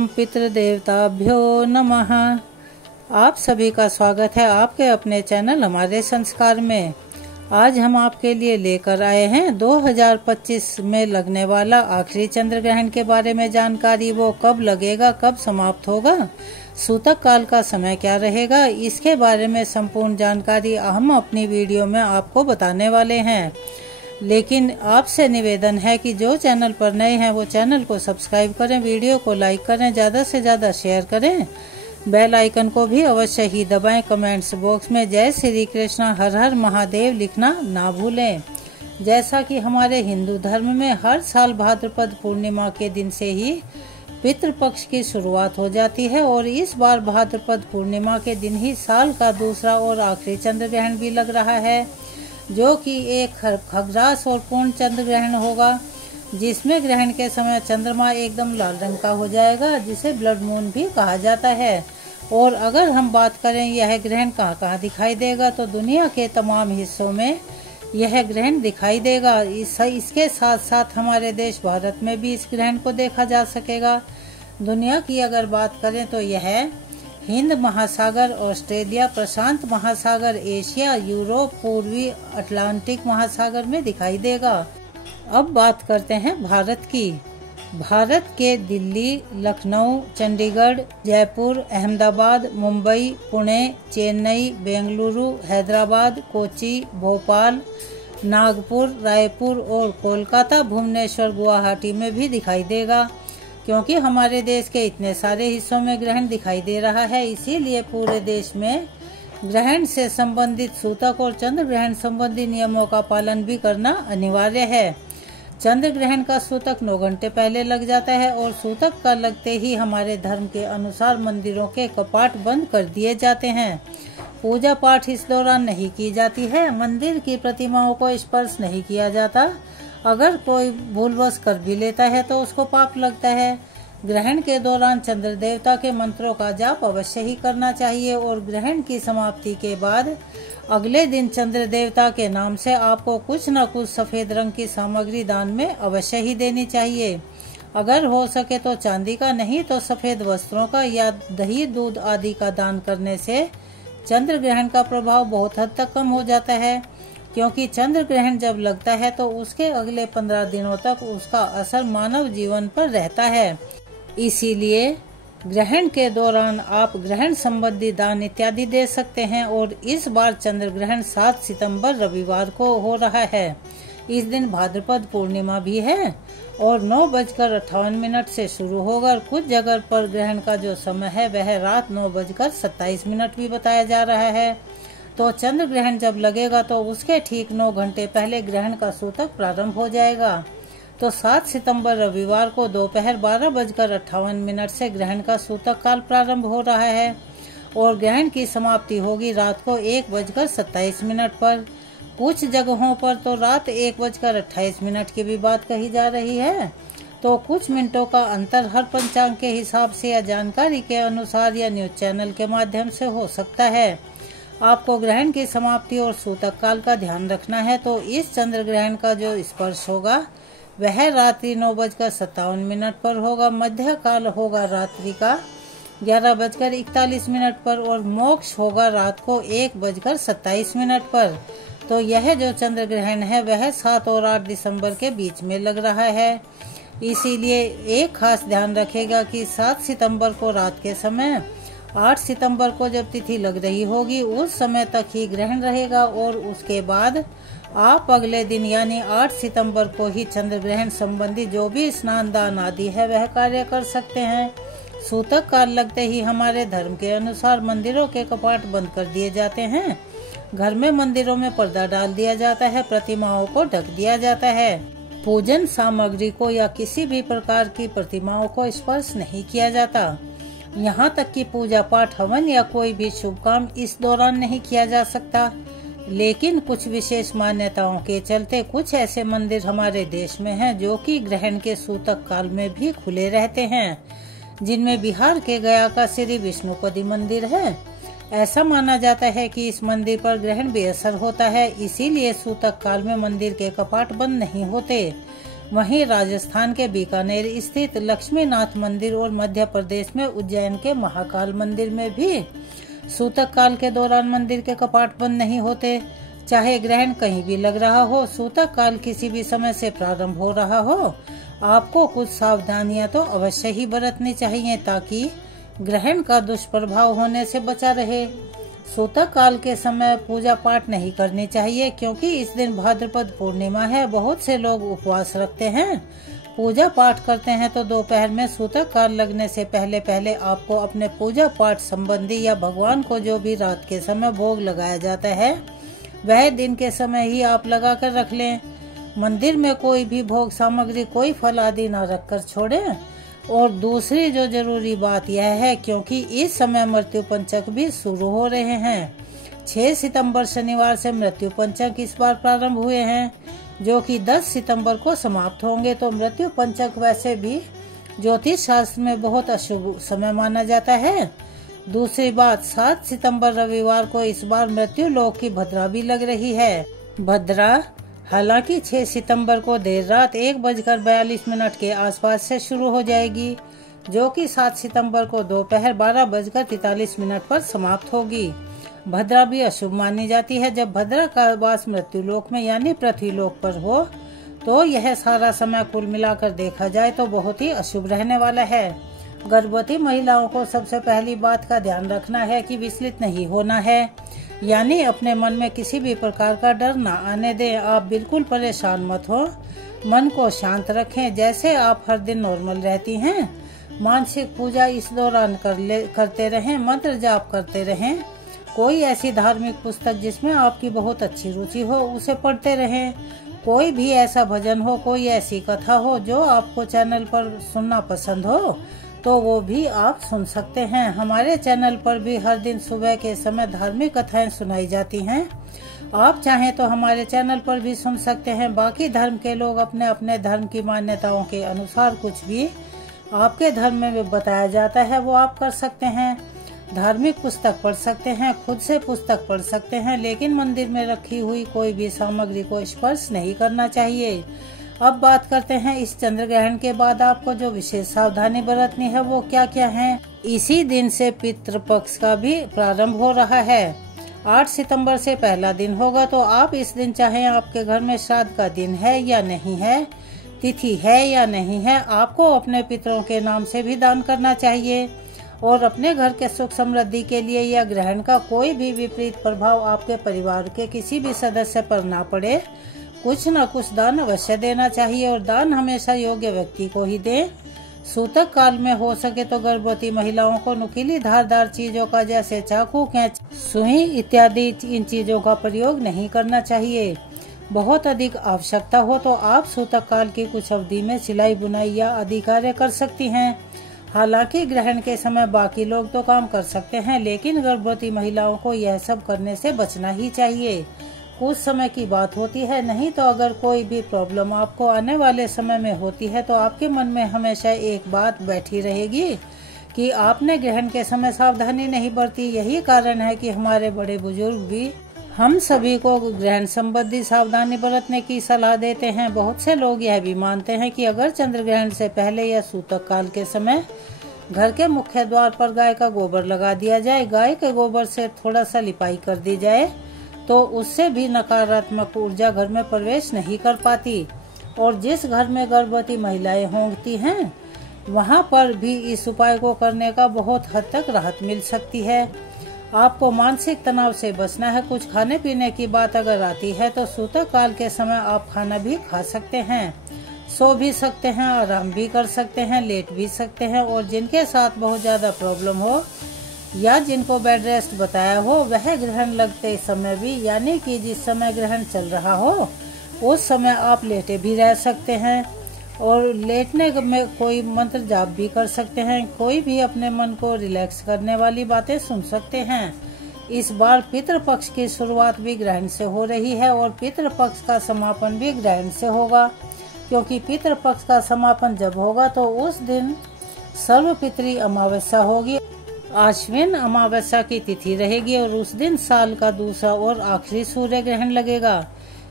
ओम पितृदेवताभ्यो नमः। आप सभी का स्वागत है आपके अपने चैनल हमारे संस्कार में। आज हम आपके लिए लेकर आए हैं 2025 में लगने वाला आखिरी चंद्र ग्रहण के बारे में जानकारी। वो कब लगेगा, कब समाप्त होगा, सूतक काल का समय क्या रहेगा, इसके बारे में संपूर्ण जानकारी हम अपनी वीडियो में आपको बताने वाले हैं। लेकिन आपसे निवेदन है कि जो चैनल पर नए हैं वो चैनल को सब्सक्राइब करें, वीडियो को लाइक करें, ज़्यादा से ज़्यादा शेयर करें, बेल आइकन को भी अवश्य ही दबाएं। कमेंट्स बॉक्स में जय श्री कृष्ण, हर हर महादेव लिखना ना भूलें। जैसा कि हमारे हिंदू धर्म में हर साल भाद्रपद पूर्णिमा के दिन से ही पितृपक्ष की शुरुआत हो जाती है और इस बार भाद्रपद पूर्णिमा के दिन ही साल का दूसरा और आखिरी चंद्र ग्रहण भी लग रहा है, जो कि एक खग्रास और पूर्ण चंद्र ग्रहण होगा, जिसमें ग्रहण के समय चंद्रमा एकदम लाल रंग का हो जाएगा, जिसे ब्लड मून भी कहा जाता है। और अगर हम बात करें यह ग्रहण कहाँ कहाँ दिखाई देगा, तो दुनिया के तमाम हिस्सों में यह ग्रहण दिखाई देगा। इसके साथ साथ हमारे देश भारत में भी इस ग्रहण को देखा जा सकेगा। दुनिया की अगर बात करें तो यह हिंद महासागर, ऑस्ट्रेलिया, प्रशांत महासागर, एशिया, यूरोप, पूर्वी अटलांटिक महासागर में दिखाई देगा। अब बात करते हैं भारत की। भारत के दिल्ली, लखनऊ, चंडीगढ़, जयपुर, अहमदाबाद, मुंबई, पुणे, चेन्नई, बेंगलुरु, हैदराबाद, कोच्चि, भोपाल, नागपुर, रायपुर और कोलकाता, भुवनेश्वर, गुवाहाटी में भी दिखाई देगा। क्योंकि हमारे देश के इतने सारे हिस्सों में ग्रहण दिखाई दे रहा है, इसीलिए पूरे देश में ग्रहण से संबंधित सूतक और चंद्र ग्रहण संबंधी नियमों का पालन भी करना अनिवार्य है। चंद्र ग्रहण का सूतक 9 घंटे पहले लग जाता है और सूतक का लगते ही हमारे धर्म के अनुसार मंदिरों के कपाट बंद कर दिए जाते हैं। पूजा पाठ इस दौरान नहीं की जाती है। मंदिर की प्रतिमाओं को स्पर्श नहीं किया जाता। अगर कोई भूलवश कर भी लेता है तो उसको पाप लगता है। ग्रहण के दौरान चंद्र देवता के मंत्रों का जाप अवश्य ही करना चाहिए और ग्रहण की समाप्ति के बाद अगले दिन चंद्र देवता के नाम से आपको कुछ न कुछ सफेद रंग की सामग्री दान में अवश्य ही देनी चाहिए। अगर हो सके तो चांदी का, नहीं तो सफेद वस्त्रों का या दही दूध आदि का दान करने से चंद्र ग्रहण का प्रभाव बहुत हद तक कम हो जाता है। क्योंकि चंद्र ग्रहण जब लगता है तो उसके अगले 15 दिनों तक उसका असर मानव जीवन पर रहता है। इसीलिए ग्रहण के दौरान आप ग्रहण संबंधी दान इत्यादि दे सकते हैं। और इस बार चंद्र ग्रहण 7 सितंबर रविवार को हो रहा है। इस दिन भाद्रपद पूर्णिमा भी है और 9:58 से शुरू होगा। कुछ जगह पर ग्रहण का जो समय है वह रात 9:27 भी बताया जा रहा है। तो चंद्र ग्रहण जब लगेगा तो उसके ठीक 9 घंटे पहले ग्रहण का सूतक प्रारंभ हो जाएगा। तो 7 सितंबर रविवार को दोपहर 12:58 से ग्रहण का सूतक काल प्रारंभ हो रहा है और ग्रहण की समाप्ति होगी रात को 1:27 पर। कुछ जगहों पर तो रात 1:28 की भी बात कही जा रही है। तो कुछ मिनटों का अंतर हर पंचांग के हिसाब से या जानकारी के अनुसार या न्यूज चैनल के माध्यम से हो सकता है। आपको ग्रहण की समाप्ति और सूतक काल का ध्यान रखना है। तो इस चंद्र ग्रहण का जो स्पर्श होगा वह रात्रि 9:57 पर होगा। मध्य काल होगा रात्रि का 11:41 पर और मोक्ष होगा रात को 1:27 पर। तो यह जो चंद्र ग्रहण है वह 7 और 8 दिसंबर के बीच में लग रहा है। इसीलिए एक खास ध्यान रखेगा कि 7 सितंबर को रात के समय, 8 सितंबर को जब तिथि लग रही होगी उस समय तक ही ग्रहण रहेगा और उसके बाद आप अगले दिन यानी 8 सितंबर को ही चंद्र ग्रहण संबंधी जो भी स्नान दान आदि है वह कार्य कर सकते हैं। सूतक काल लगते ही हमारे धर्म के अनुसार मंदिरों के कपाट बंद कर दिए जाते हैं। घर में मंदिरों में पर्दा डाल दिया जाता है, प्रतिमाओं को ढक दिया जाता है। पूजन सामग्री को या किसी भी प्रकार की प्रतिमाओं को स्पर्श नहीं किया जाता। यहाँ तक कि पूजा पाठ, हवन या कोई भी शुभ काम इस दौरान नहीं किया जा सकता। लेकिन कुछ विशेष मान्यताओं के चलते कुछ ऐसे मंदिर हमारे देश में हैं जो कि ग्रहण के सूतक काल में भी खुले रहते हैं, जिनमें बिहार के गया का श्री विष्णुपदी मंदिर है। ऐसा माना जाता है कि इस मंदिर पर ग्रहण बेअसर होता है, इसीलिए सूतक काल में मंदिर के कपाट बंद नहीं होते। वहीं राजस्थान के बीकानेर स्थित लक्ष्मीनाथ मंदिर और मध्य प्रदेश में उज्जैन के महाकाल मंदिर में भी सूतक काल के दौरान मंदिर के कपाट बंद नहीं होते। चाहे ग्रहण कहीं भी लग रहा हो, सूतक काल किसी भी समय से प्रारंभ हो रहा हो, आपको कुछ सावधानियां तो अवश्य ही बरतनी चाहिए ताकि ग्रहण का दुष्प्रभाव होने से बचा रहे। सूतक काल के समय पूजा पाठ नहीं करनी चाहिए क्योंकि इस दिन भाद्रपद पूर्णिमा है। बहुत से लोग उपवास रखते हैं, पूजा पाठ करते हैं, तो दोपहर में सूतक काल लगने से पहले पहले आपको अपने पूजा पाठ संबंधी या भगवान को जो भी रात के समय भोग लगाया जाता है वह दिन के समय ही आप लगा कर रख लें। मंदिर में कोई भी भोग सामग्री, कोई फल आदि न रखकर छोड़ें। और दूसरी जो जरूरी बात यह है, क्योंकि इस समय मृत्यु पंचक भी शुरू हो रहे हैं। 6 सितंबर शनिवार से मृत्यु पंचक इस बार प्रारंभ हुए हैं, जो कि 10 सितंबर को समाप्त होंगे। तो मृत्यु पंचक वैसे भी ज्योतिष शास्त्र में बहुत अशुभ समय माना जाता है। दूसरी बात, 7 सितंबर रविवार को इस बार मृत्यु लोक की भद्रा भी लग रही है। भद्रा हालांकि 6 सितंबर को देर रात 1:42 के आसपास से शुरू हो जाएगी, जो कि 7 सितंबर को दोपहर 12:43 पर समाप्त होगी। भद्रा भी अशुभ मानी जाती है। जब भद्रा का वास मृत्यु लोक में यानी पृथ्वी लोक पर हो तो यह सारा समय कुल मिलाकर देखा जाए तो बहुत ही अशुभ रहने वाला है। गर्भवती महिलाओं को सबसे पहली बात का ध्यान रखना है कि विचलित नहीं होना है, यानी अपने मन में किसी भी प्रकार का डर न आने दें। आप बिल्कुल परेशान मत हो, मन को शांत रखें जैसे आप हर दिन नॉर्मल रहती हैं। मानसिक पूजा इस दौरान करते रहें, मंत्र जाप करते रहें। कोई ऐसी धार्मिक पुस्तक जिसमें आपकी बहुत अच्छी रुचि हो उसे पढ़ते रहें। कोई भी ऐसा भजन हो, कोई ऐसी कथा हो जो आपको चैनल पर सुनना पसंद हो तो वो भी आप सुन सकते हैं। हमारे चैनल पर भी हर दिन सुबह के समय धार्मिक कथाएं सुनाई जाती हैं। आप चाहें तो हमारे चैनल पर भी सुन सकते हैं। बाकी धर्म के लोग अपने अपने धर्म की मान्यताओं के अनुसार कुछ भी आपके धर्म में बताया जाता है वो आप कर सकते हैं। धार्मिक पुस्तक पढ़ सकते हैं, खुद से पुस्तक पढ़ सकते हैं, लेकिन मंदिर में रखी हुई कोई भी सामग्री को स्पर्श नहीं करना चाहिए। अब बात करते हैं इस चंद्र ग्रहण के बाद आपको जो विशेष सावधानी बरतनी है वो क्या क्या है। इसी दिन से पितृपक्ष का भी प्रारंभ हो रहा है। 8 सितंबर से पहला दिन होगा, तो आप इस दिन चाहे आपके घर में श्राद्ध का दिन है या नहीं है, तिथि है या नहीं है, आपको अपने पितरों के नाम से भी दान करना चाहिए। और अपने घर के सुख समृद्धि के लिए या ग्रहण का कोई भी विपरीत प्रभाव आपके परिवार के किसी भी सदस्य पर ना पड़े, कुछ न कुछ दान अवश्य देना चाहिए और दान हमेशा योग्य व्यक्ति को ही दें। सूतक काल में हो सके तो गर्भवती महिलाओं को नुकीली धारदार चीजों का जैसे चाकू, कैंची, सुई इत्यादि इन चीजों का प्रयोग नहीं करना चाहिए। बहुत अधिक आवश्यकता हो तो आप सूतक काल की कुछ अवधि में सिलाई बुनाई या आदि कार्य कर सकती हैं। हालांकि ग्रहण के समय बाकी लोग तो काम कर सकते हैं, लेकिन गर्भवती महिलाओं को यह सब करने से बचना ही चाहिए। कुछ समय की बात होती है, नहीं तो अगर कोई भी प्रॉब्लम आपको आने वाले समय में होती है तो आपके मन में हमेशा एक बात बैठी रहेगी कि आपने ग्रहण के समय सावधानी नहीं बरती। यही कारण है कि हमारे बड़े बुजुर्ग भी हम सभी को ग्रहण संबंधी सावधानी बरतने की सलाह देते हैं। बहुत से लोग यह भी मानते हैं कि अगर चंद्र ग्रहण से पहले या सूतक काल के समय घर के मुख्य द्वार पर गाय का गोबर लगा दिया जाए, गाय के गोबर से थोड़ा सा लिपाई कर दी जाए तो उससे भी नकारात्मक ऊर्जा घर में प्रवेश नहीं कर पाती। और जिस घर में गर्भवती महिलाएं होंगी हैं वहां पर भी इस उपाय को करने का बहुत हद तक राहत मिल सकती है। आपको मानसिक तनाव से बचना है। कुछ खाने पीने की बात अगर आती है तो सूतक काल के समय आप खाना भी खा सकते हैं, सो भी सकते हैं, आराम भी कर सकते हैं, लेट भी सकते हैं। और जिनके साथ बहुत ज्यादा प्रॉब्लम हो या जिनको बेड रेस्ट बताया हो वह ग्रहण लगते समय भी, यानी कि जिस समय ग्रहण चल रहा हो उस समय आप लेटे भी रह सकते हैं और लेटने में कोई मंत्र जाप भी कर सकते हैं। कोई भी अपने मन को रिलैक्स करने वाली बातें सुन सकते हैं। इस बार पितृपक्ष की शुरुआत भी ग्रहण से हो रही है और पितृपक्ष का समापन भी ग्रहण से होगा, क्योंकि पितृपक्ष का समापन जब होगा तो उस दिन सर्वपितृ अमावस्या होगी। आश्विन अमावस्या की तिथि रहेगी और उस दिन साल का दूसरा और आखिरी सूर्य ग्रहण लगेगा।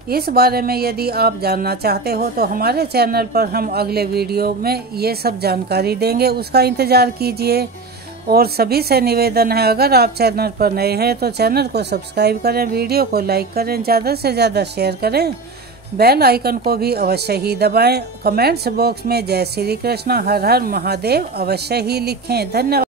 इस बारे में यदि आप जानना चाहते हो तो हमारे चैनल पर हम अगले वीडियो में ये सब जानकारी देंगे, उसका इंतज़ार कीजिए। और सभी से निवेदन है, अगर आप चैनल पर नए हैं तो चैनल को सब्सक्राइब करें, वीडियो को लाइक करें, ज़्यादा से ज़्यादा शेयर करें, बेल आइकन को भी अवश्य ही दबाएं। कमेंट्स बॉक्स में जय श्री कृष्ण, हर हर महादेव अवश्य ही लिखें। धन्यवाद।